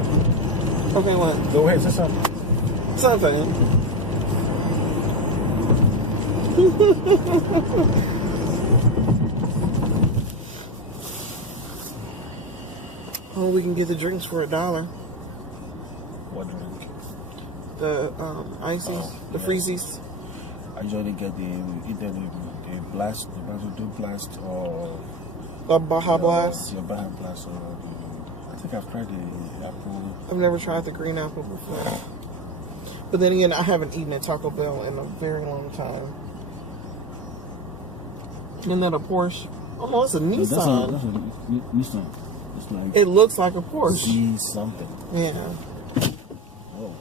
Okay, what? Go ahead, say something. Something. Oh, we can get the drinks for $1. What drink? The ices, the freezies. I usually get either the blast, the Mountain Dew blast, or The Baja Blast. Your Baja Blast, or I think I've tried the apple. I've never tried the green apple before. But then again, I haven't eaten at Taco Bell in a very long time. Isn't that a Porsche? Oh, no, it's a Nissan. That's a Nissan. It's like It looks like a Porsche. Z something. Yeah. Oh.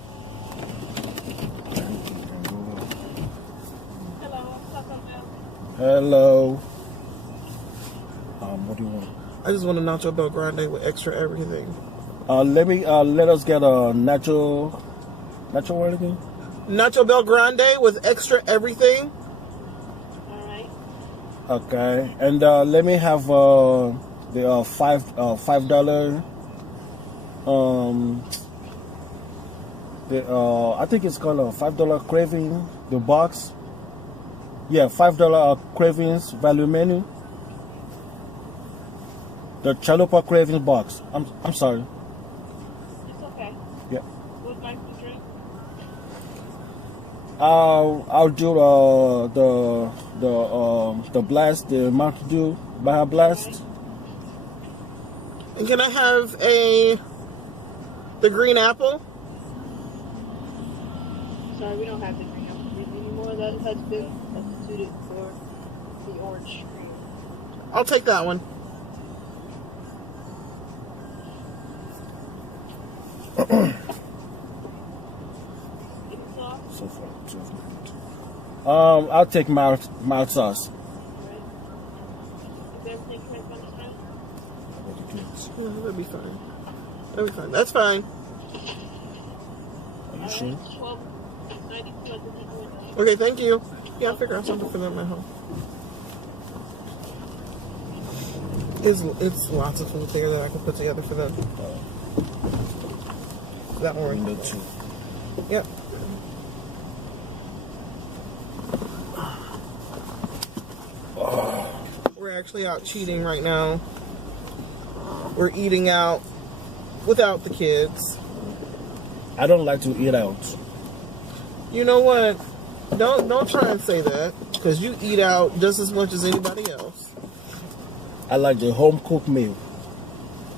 Hello. What do you want? I just want a Nacho Bel Grande with extra everything. Let us get a nacho what again? Nacho Bel Grande with extra everything. Alright. Okay, and let me have the $5 I think it's called a $5 craving, the box. Yeah, $5 cravings value menu. The chalupa cravings box. I'm sorry. It's okay. Yeah. Would like to drink? I'll do the blast, the Mountain Dew Baja Blast. And can I have the green apple? Sorry, we don't have the green apple anymore. That has been substituted for the orange cream. I'll take that one. Any sauce? So far. I'll take mild sauce. Alright. Is everything correct on this time? Yeah, that'd be fine. That'd be fine. That's fine. Are you sure? $12.92. Okay, thank you. Yeah, I'll figure out something for them at home. It's lots of food there that I can put together for them. That one. Window 2. Yep. We're actually out cheating right now. We're eating out without the kids. I don't like to eat out. You know what? Don't try and say that, because you eat out just as much as anybody else. I like the home cooked meal.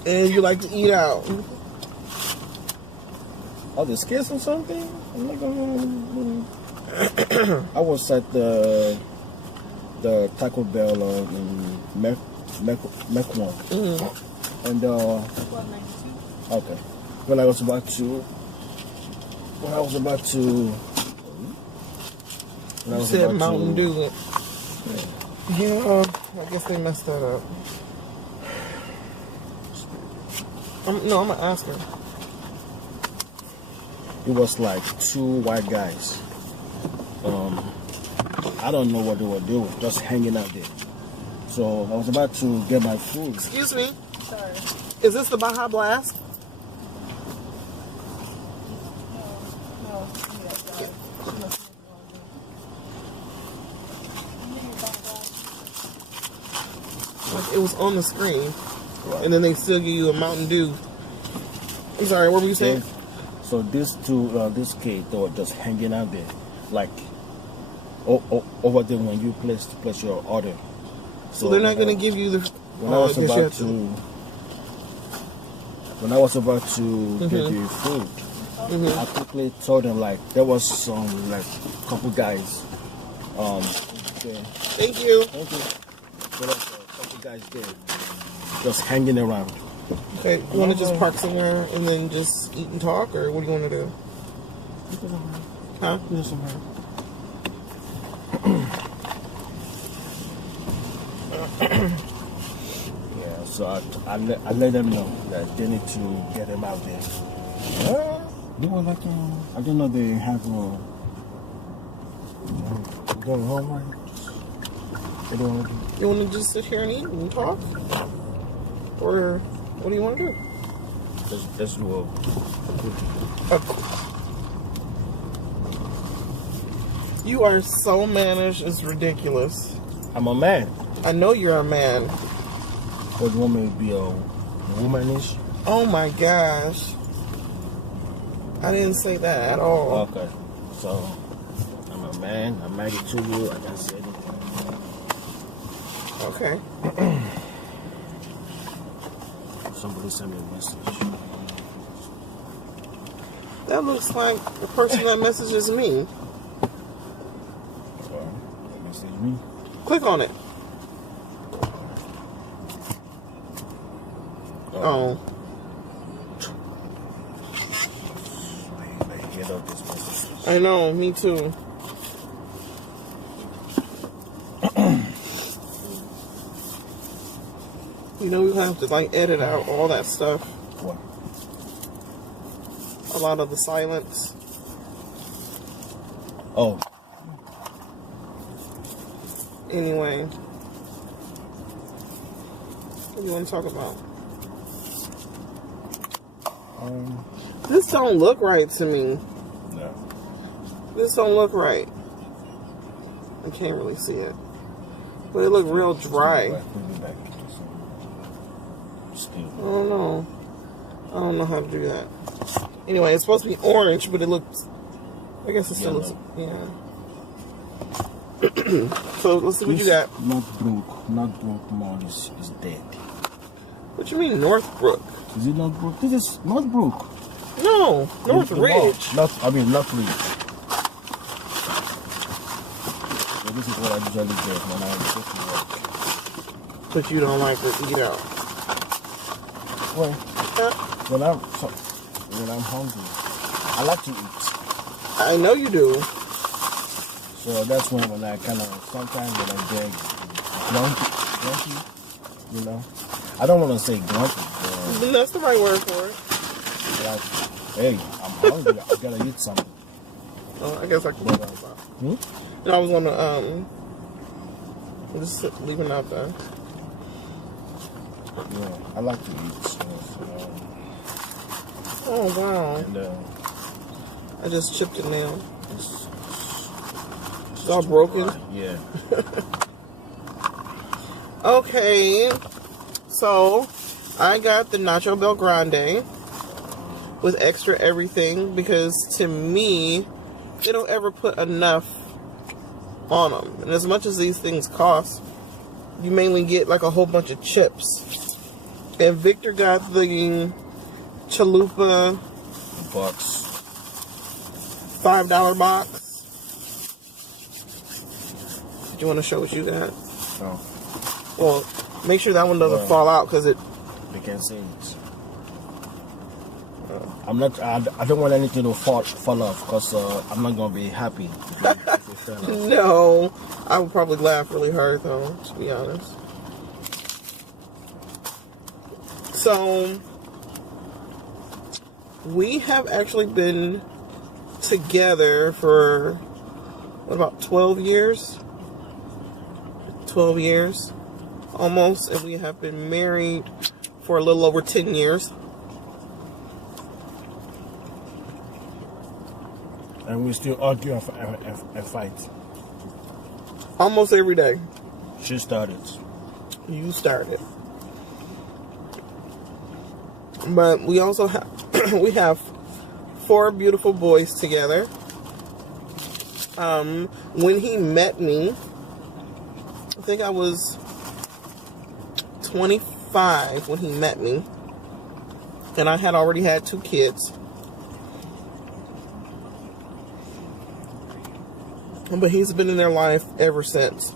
And you like to eat out. Oh, the skits or something? I'm not gonna. I was at the Taco Bell in Mukbang. And okay, when I was about to. You said Mountain Dew. Yeah, I guess they messed that up. I'm gonna ask her. It was like 2 white guys. I don't know what they were doing, just hanging out there. So I was about to get my food. Excuse me. Sorry. Is this the Baja Blast? No. Like it was on the screen, and then they still give you a Mountain Dew. I'm sorry, what were you saying? So these two, this kid, they were just hanging out there, like over there when you place your order. So they're not gonna give you the. When I was about to get the food, I quickly told them like there was some like couple guys. There. Thank you. Thank you. There was a couple guys there, just hanging around. Okay, you want to just park somewhere and then just eat and talk, or what do you want to do? Huh? Yeah, so I let them know that they need to get them out there. They were like, I didn't know they have going home, right? They don't want to do. You want to just sit here and eat and talk, or what do you want to do? Let's do a quickie. You are so mannish, it's ridiculous. I'm a man. I know you're a man. Would you want me to be a womanish? Oh my gosh. I didn't say that at all. Okay. So, I'm a man. I'm married to you. I didn't say anything. Okay. Somebody sent me a message. That looks like the person that messages me. Message me. Click on it. Oh. I get up this message. I know, me too. You know, we have to like edit out all that stuff. What? A lot of the silence. Oh. Anyway. What do you want to talk about? This don't look right to me. No. This don't look right. I can't really see it. But it look real dry. I don't know. I don't know how to do that. Anyway, it's supposed to be orange, but it looks... I guess it still looks... Yeah. So, let's see what you got. Northbrook Mall is dead. What you mean, Northbrook? Is it Northbrook? This is Northbrook. No, Northridge. Northridge. So this is what I usually get when I go to work. But you don't like to eat out. Well, when I'm hungry, I like to eat. I know you do. So that's when I kind of, sometimes when I get grumpy, you know. I don't want to say grumpy. That's the right word for it. Like, hey, I'm hungry. I gotta eat something. Oh, I guess I can talk about. Hmm? And I was gonna just leaving it out there. Yeah, I like to eat. So, Oh wow! and I just chipped it now. It's all broken. Yeah. Okay, so I got the Nacho Bel Grande with extra everything because to me, they don't ever put enough on them. And as much as these things cost, you mainly get like a whole bunch of chips. And Victor got the chalupa Bucks. $5 box. Do you want to show what you got? No. Well, make sure that one doesn't fall out because it. They can see it. I'm not. I don't want anything to fall off because I'm not gonna be happy. If it fell off. No, I would probably laugh really hard though, to be honest. So we have actually been together for what, about 12 years? 12 years almost, and we have been married for a little over 10 years. And we still argue and fight. Almost every day. She started. You started. But we also have we have 4 beautiful boys together. When he met me, I think I was 25 when he met me, and I had already had 2 kids. But he's been in their life ever since.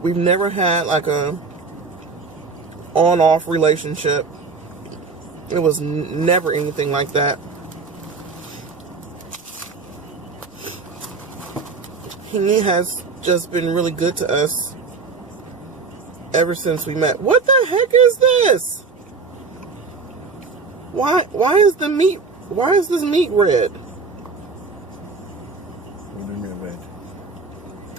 We've never had like a on-off relationship. It was never anything like that. He has just been really good to us ever since we met. What the heck is this? Why is the meat, why is this meat red? What do you mean red?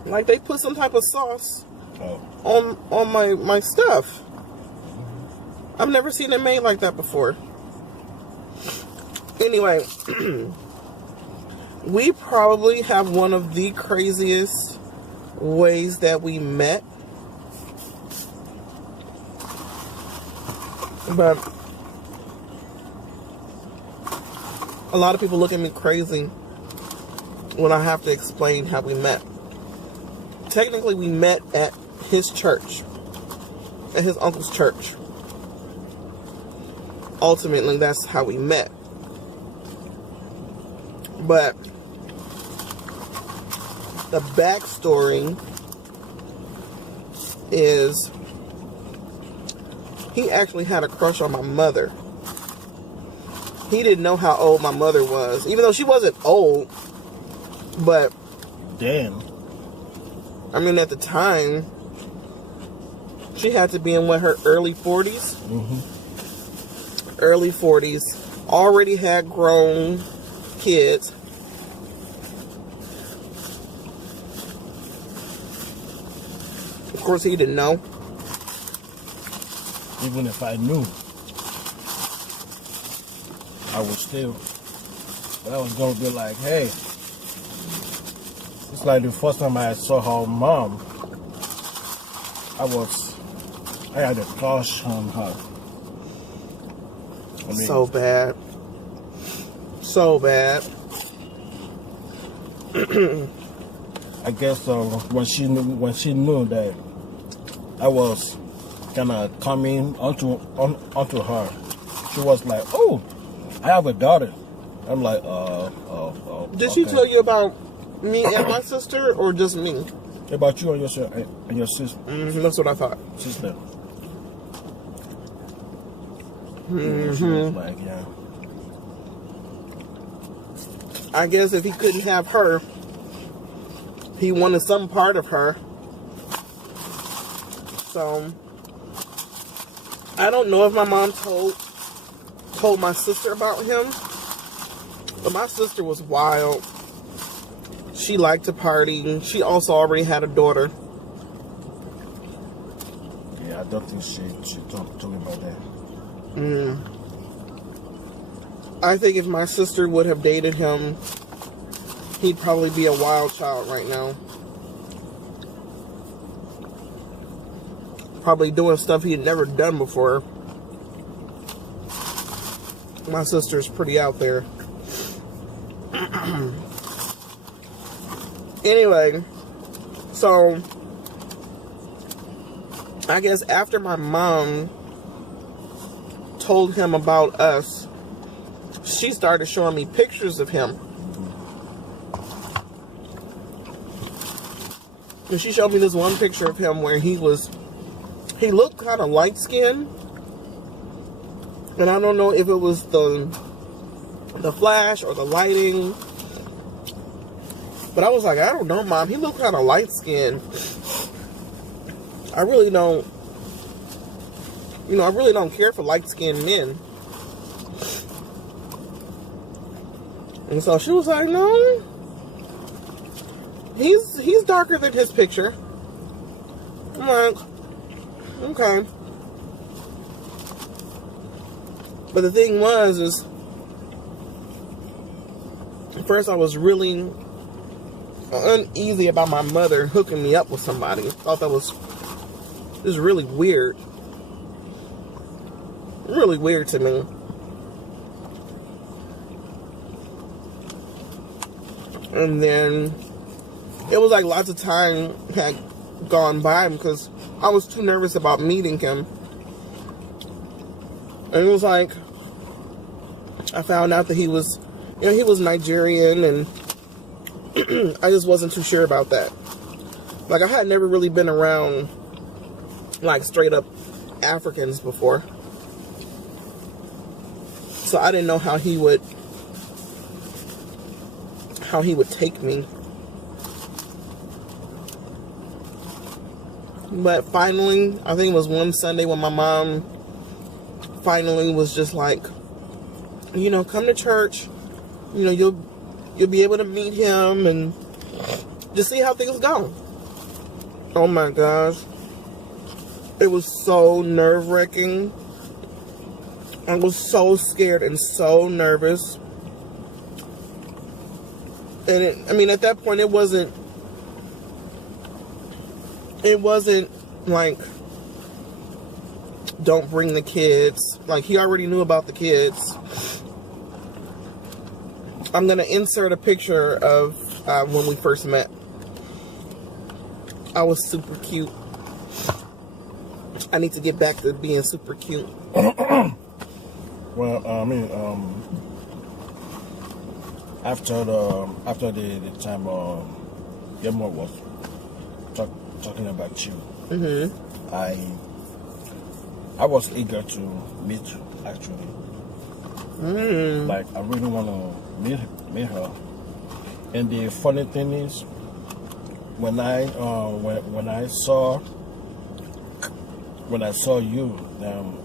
Like they put some type of sauce Oh. on my stuff. I've never seen it made like that before. Anyway, we probably have one of the craziest ways that we met. But a lot of people look at me crazy when I have to explain how we met. Technically, we met at his church, at his uncle's church. Ultimately, that's how we met. But the backstory is he actually had a crush on my mother. He didn't know how old my mother was, even though she wasn't old. But damn, I mean, at the time, she had to be in what, her early 40s? Mm-hmm. Early 40s. Already had grown kids. Of course, he didn't know. Even if I knew, I would still. But I was gonna be like, hey, it's like the first time I saw her mom. I had a crush on her. I mean, So bad. So bad. I guess when she knew that I was kind of coming onto her, she was like, "Oh, I have a daughter." I'm like, Did she tell you about me and my sister, or just me? About you and your sister? Mm-hmm, that's what I thought. Sister. Mm-hmm. She was like, yeah. I guess if he couldn't have her, he wanted some part of her. So I don't know if my mom told my sister about him, but my sister was wild. She liked to party. She also already had a daughter. Yeah, I don't think she told me about that. I think if my sister would have dated him, he'd probably be a wild child right now. Probably doing stuff he had never done before. My sister's pretty out there. Anyway, so I guess after my mom told him about us, she started showing me pictures of him. And she showed me this one picture of him where he looked kind of light-skinned. And I don't know if it was the flash or the lighting. But I was like, I don't know, Mom. He looked kind of light-skinned. I really don't care for light-skinned men. And so she was like, no, he's darker than his picture. I'm like, okay. But the thing is at first I was really uneasy about my mother hooking me up with somebody. I thought that was just really weird. Really weird to me. And then it was like lots of time had gone by because I was too nervous about meeting him. And it was like I found out that he was Nigerian, and I just wasn't too sure about that. Like, I had never really been around like straight up Africans before. So I didn't know how he would take me. But finally, I think it was one Sunday when my mom finally was just like, come to church. You'll be able to meet him and just see how things go. Oh my gosh. It was so nerve-wracking. I was so scared and so nervous. And I mean, at that point, it wasn't like, don't bring the kids. Like, he already knew about the kids. I'm going to insert a picture of when we first met. I was super cute. I need to get back to being super cute. Well, I mean, after the time Gemma was talking about you, I was eager to meet you, actually. Like, I really want to meet her. And the funny thing is, when I saw you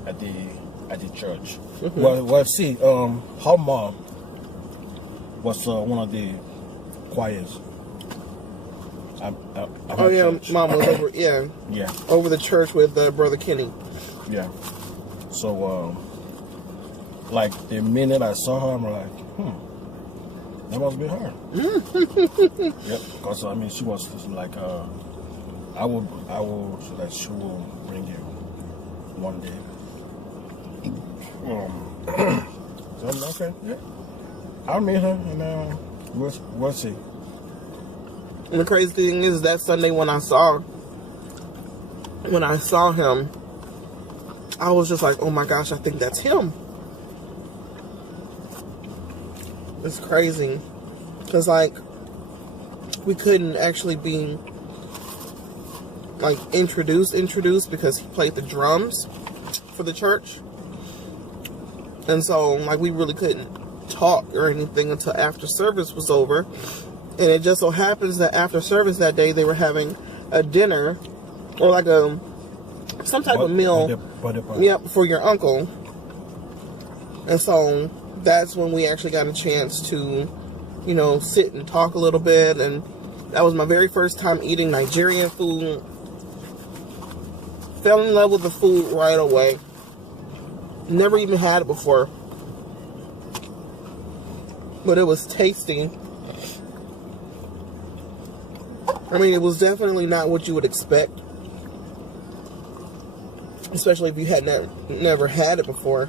at the church, well, see, her mom was one of the choirs. Oh yeah, Mom was over. Yeah, over the church with Brother Kenny. Yeah. So, like, the minute I saw her, I'm like, that must be her. Yep. Because I mean, she was like, I will that she will bring you one day. So I'm okay. Yeah. I'll meet her and we'll see. And the crazy thing is, that Sunday when I saw him, I was just like, oh my gosh, I think that's him. It's crazy. Because, like, we couldn't actually be, like, introduced because he played the drums for the church. And so, like, we really couldn't talk or anything until after service was over. And it just so happens that after service that day, they were having a dinner or like some type of meal, yep, for your uncle. And so that's when we actually got a chance to, you know, sit and talk a little bit. And that was my very first time eating Nigerian food. Fell in love with the food right away. Never even had it before. But it was tasty. I mean, it was definitely not what you would expect. Especially if you had never had it before.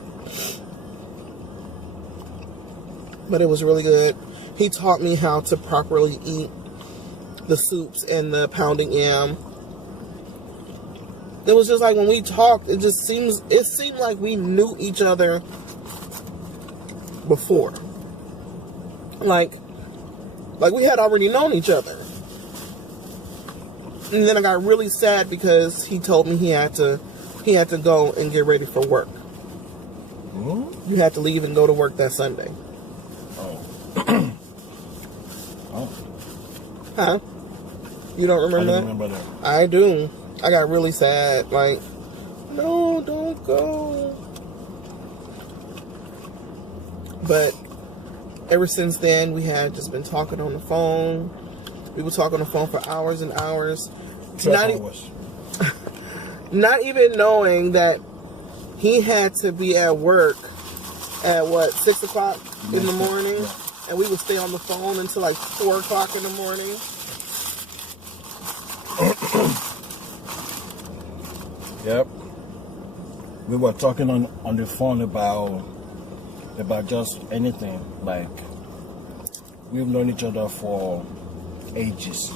But it was really good. He taught me how to properly eat the soups and the pounding yam. It was just like when we talked, it seemed like we knew each other before. Like we had already known each other. And then I got really sad because he told me he had to go and get ready for work. You had to leave and go to work that Sunday. Oh. Oh. Huh? You don't remember that? I remember that. I do. I got really sad. Like, no, don't go. But ever since then, we had just been talking on the phone. We would talk on the phone for hours and hours. 12 hours. Not even knowing that he had to be at work at 6 o'clock in the morning, and we would stay on the phone until like 4 o'clock in the morning. Yep. We were talking on the phone about just anything. Like, we've known each other for ages.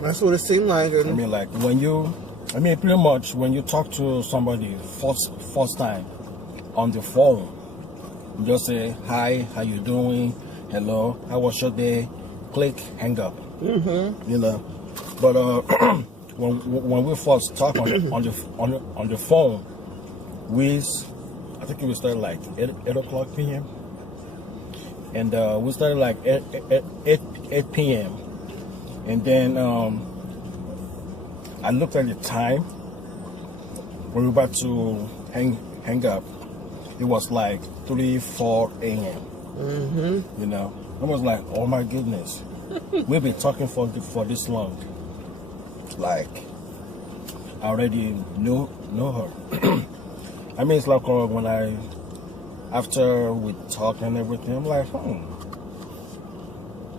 That's what it seemed like. I mean, like, pretty much when you talk to somebody first time on the phone, you just say, hi, how you doing? Hello, how was your day? Click, hang up. You know. But when we first talk on the phone, I think we started like 8 o'clock p.m. And we started like 8 p.m. And then I looked at the time when we were about to hang up. It was like 3-4 a.m. You know, I was like, oh my goodness, we've been talking for this long. Like, I already know her. I mean, it's like when after we talk and everything, I'm like,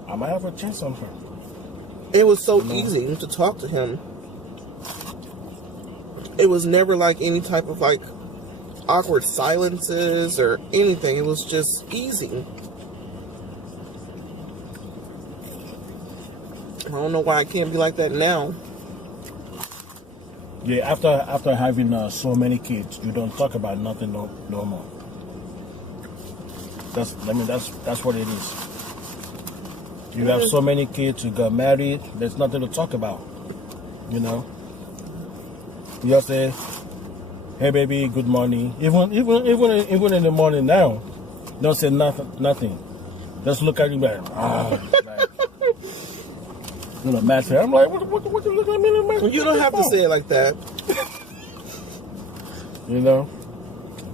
I might have a chance on her. It was so easy to talk to him. It was never like any type of like awkward silences or anything. It was just easy. I don't know why I can't be like that now. Yeah, after having so many kids, you don't talk about nothing no more. That's what it is. You have so many kids, you got married, there's nothing to talk about. You know? You just say, hey baby, good morning. Even in the morning now, don't say nothing. Just look at you like, you know, Matt said, I'm like, what you looking at me like, Matt? You don't have to say it like that. You know?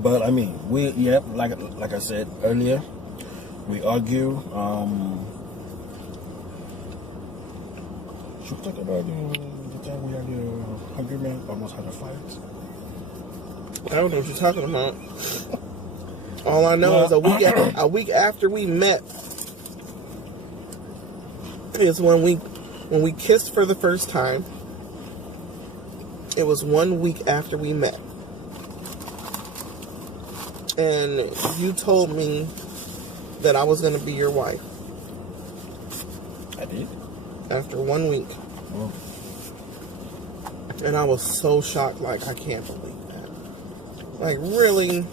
But I mean, like I said earlier, we argue. Should we talk about the time we had the argument, almost had a fight? I don't know what you're talking about. All I know is a week after we met is when we kissed for the first time. It was 1 week after we met. And you told me that I was going to be your wife. I did? After 1 week. Oh. And I was so shocked, like, I can't believe that. Like, really?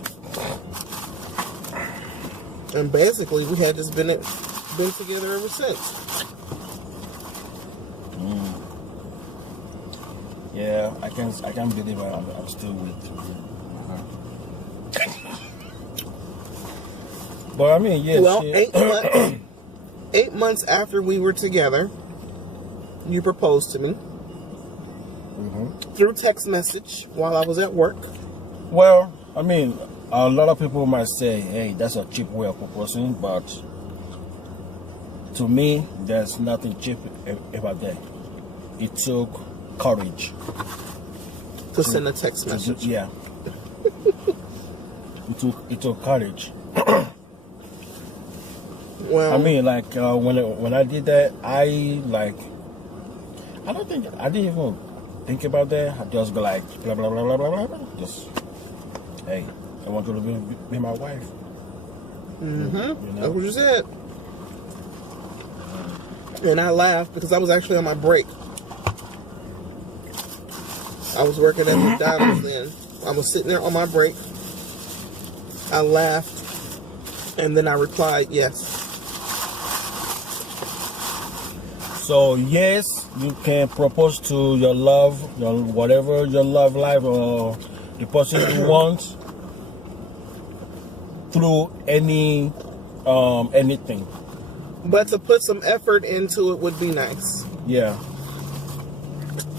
And basically, we had just been together ever since. Yeah, I can't believe I'm still with her. But I mean, yes. Well, 8 months after we were together, you proposed to me through text message while I was at work. Well, I mean, a lot of people might say, hey, that's a cheap way of proposing, but to me, there's nothing cheap about that. It took courage to send a text message. Yeah. It took courage. Well, I mean, like when I did that, I didn't even think about that. I just go like blah blah blah blah blah blah. Just, hey, I want you to be my wife. Mm-hmm. You know? That's what you said. And I laughed because I was actually on my break. I was working at McDonald's then. I was sitting there on my break. I laughed, and then I replied, yes. So yes, you can propose to your love, whatever your love life or the person you want through anything. But to put some effort into it would be nice. Yeah.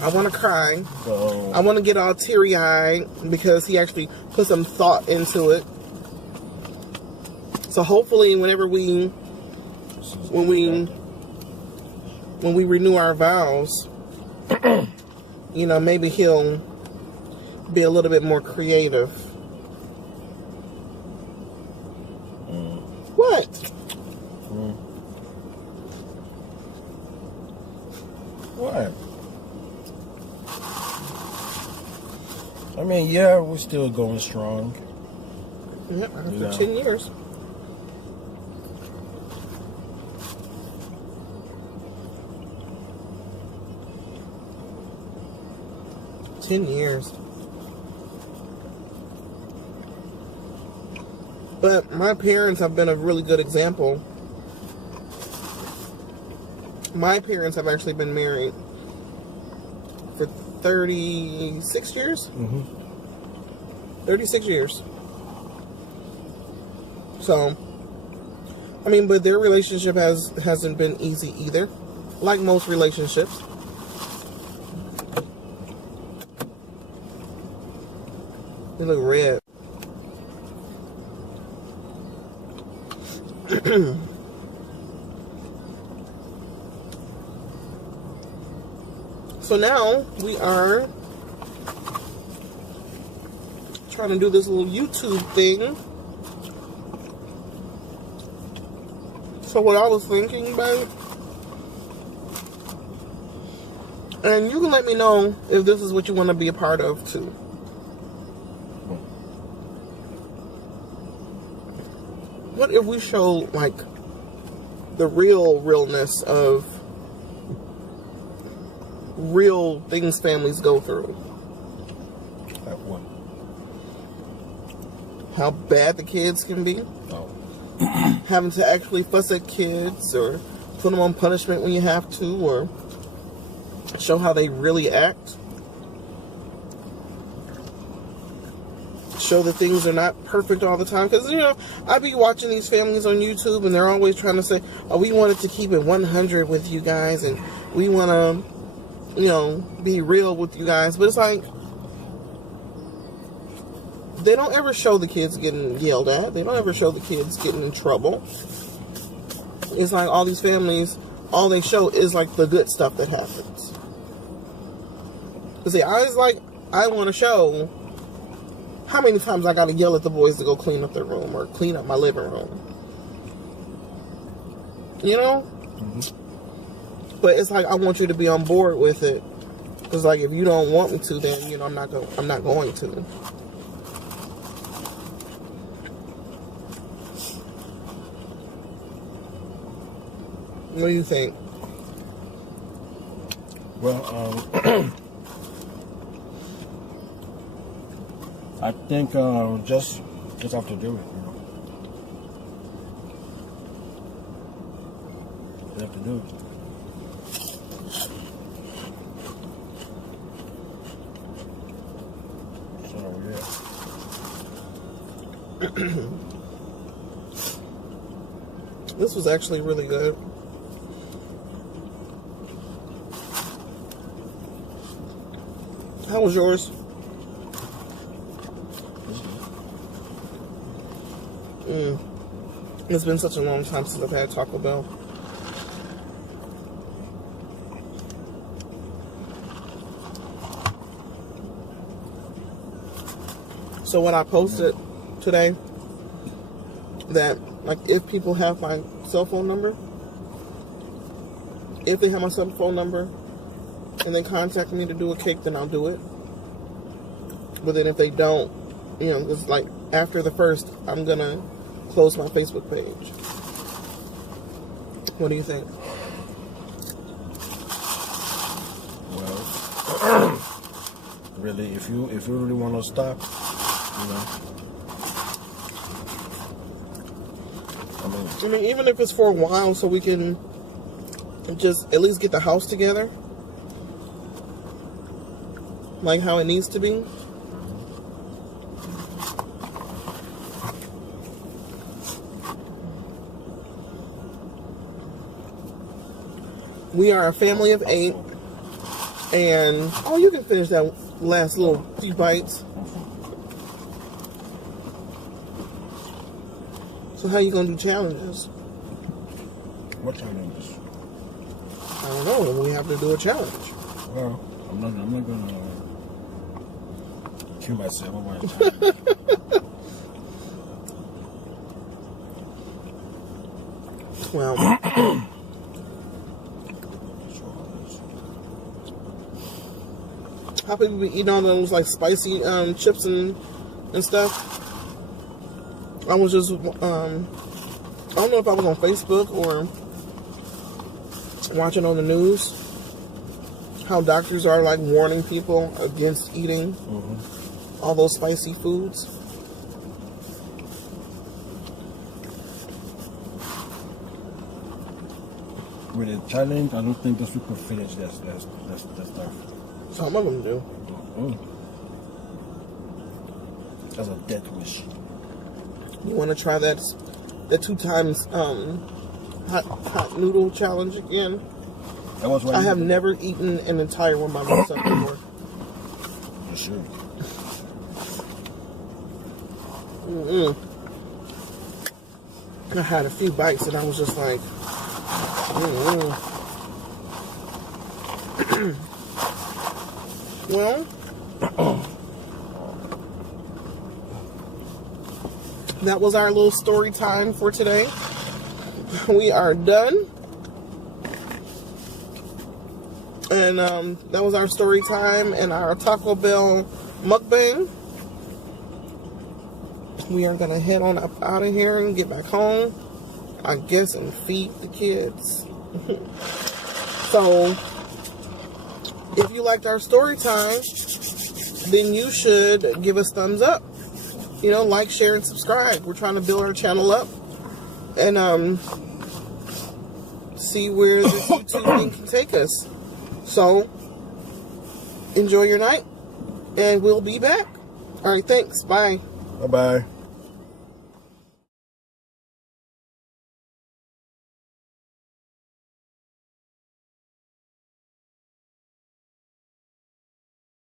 I want to cry. So, I want to get all teary-eyed because he actually put some thought into it. So hopefully, when we renew our vows, you know, maybe he'll be a little bit more creative. What? What? I mean, yeah, we're still going strong. Yeah, after 10 years. Years. But my parents have been a really good example. My parents have actually been married for 36 years. 36 years. So, I mean, but their relationship hasn't been easy either. Like most relationships. They look red. So now we are trying to do this little YouTube thing. So what I was thinking, babe, and you can let me know if this is what you want to be a part of too. What if we show like the realness of real things families go through? Like what? How bad the kids can be. Oh. Having to actually fuss at kids or put them on punishment when you have to, or show how they really act. Show that things are not perfect all the time. Because, you know, I be watching these families on YouTube and they're always trying to say, oh, we wanted to keep it 100 with you guys and we want to, you know, be real with you guys. But it's like, they don't ever show the kids getting yelled at. They don't ever show the kids getting in trouble. It's like all these families, all they show is like the good stuff that happens. Because I want to show how many times I got to yell at the boys to go clean up their room or clean up my living room. You know? Mm-hmm. But it's like I want you to be on board with it. Because like if you don't want me to, then you know I'm not going to. What do you think? Well, I think just have to do it. You know, you have to do it. So yeah. This was actually really good. How was yours? It's been such a long time since I've had Taco Bell. So what I posted today, that like if people have my cell phone number, if they have my cell phone number and they contact me to do a cake, then I'll do it. But then if they don't, you know, it's like after the first, I'm gonna close my Facebook page. What do you think? Well, really, if you really want to stop, you know, I mean, even if it's for a while, so we can just at least get the house together, like how it needs to be. We are a family of 8, and oh, you can finish that last little few bites. So how you gonna do challenges? What challenges? I don't know. We have to do a challenge. Well, I'm not gonna kill myself. I'm gonna Well. How people be eating all those like spicy chips and stuff. I was just I don't know if I was on Facebook or watching on the news how doctors are like warning people against eating all those spicy foods. With a challenge, I don't think those people finish that stuff. Some of them do. Oh. That's a death wish. You want to try that 2 times hot noodle challenge again? That was what I have never eaten an entire one by myself before. You should. I had a few bites and I was just like, Well, that was our little story time for today. We are done. And that was our story time and our Taco Bell mukbang. We are going to head on up out of here and get back home, I guess, and feed the kids. So, if you liked our story time, then you should give us thumbs up. You know, like, share, and subscribe. We're trying to build our channel up and see where this YouTube thing can take us. So, enjoy your night, and we'll be back. All right, thanks. Bye. Bye-bye.